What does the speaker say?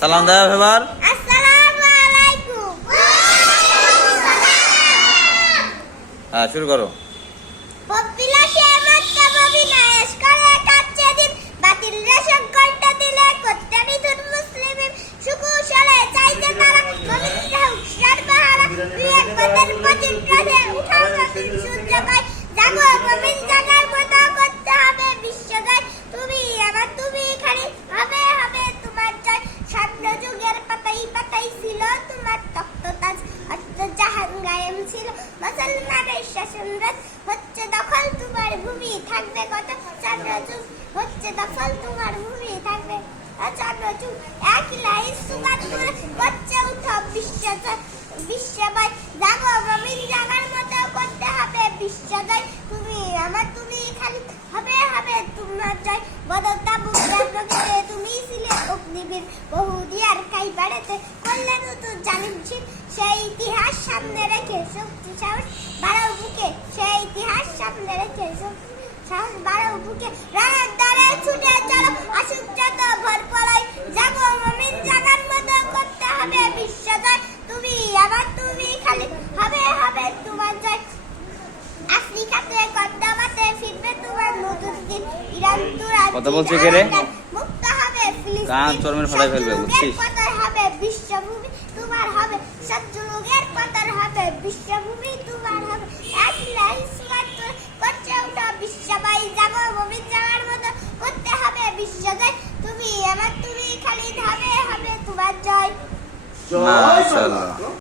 সালাম দাও এবার। আসসালামু আলাইকুম। হ্যাঁ, শুরু করো। অভিলাষে মতলবি নাশ করে কাচ্ছে দিন, বাতিল রেশন কয়টা দিলে করতে মিথুন মুসলিম সুকুশলে চাইতে তারা গোবিন্দ হুকসার বাহারা বিয়ে পদের পজিন রাধে উঠাও নতুন সূর্য গায় জাগো গোবিন্দ জাগার মতো করতে হবে বিশ্বজয়। তুমি আমার তুমি খালি হবে হবে তোমার জয়। স্বর্ণ যুগের পাতাই পাতাই ছিল তোমার তক্ততাজ, জাহান গায়েম ছিল মুসলমানের শাসনরাজ। হচ্ছে দখল তোমার ভূমি থাকবে কত চন্দ্রযুগ, হচ্ছে দখল তোমার ভূমি থাকবে চন্দ্রযুগ। এক লাইন সুগান করে হচ্ছে উঠব বিশ্বজয়। জাগো গোবিন্দ জাগার মতো করতে হবে বিশ্বজয়। তুমি আমার তুমি খালি হবে হবে তোমার জয়। বদলতা বুকের রক্তে তুমি ছিলে অগ্নিবীর, বহু দিয়ার কাই বাড়াতে করলে নতুন জালিম ছিল। সেই ইতিহাস সামনে রেখে শক্তি সাহস বাড়াও বুকে, সেই ইতিহাস সামনে রেখে শক্তি সাহস বাড়াও বুকে। রানের দ্বারে ছুটে চলো আসুক যত ভর পলাই, জাগো মুমিন জাগার মতো করতে হবে বিশ্বজয়। তুমি আবার তুমি খালি হবে হবে তোমার জয়। আফ্রিকাতে কদ্দামাতে ফিরবে তোমার নতুন দিন, ইরান তুরান কথা বলছে কে রে? মুক্ত হবে কান ফিলিস্তিন, চরমের ফলাই ফেলবে, বুঝছিস? পতন হবে বিশ্বভূমি তোমার হবে, শত্রুগের পতন হবে বিশ্বভূমি তোমার হবে। এক লাইন সুগার করছে ওটা বিশ্ববাই, জাগো মুমিন জাগার মতো করতে হবে বিশ্বজয়। তুমি আমার তুমি খালি হবে হবে তোমার জয়। মাশাআল্লাহ।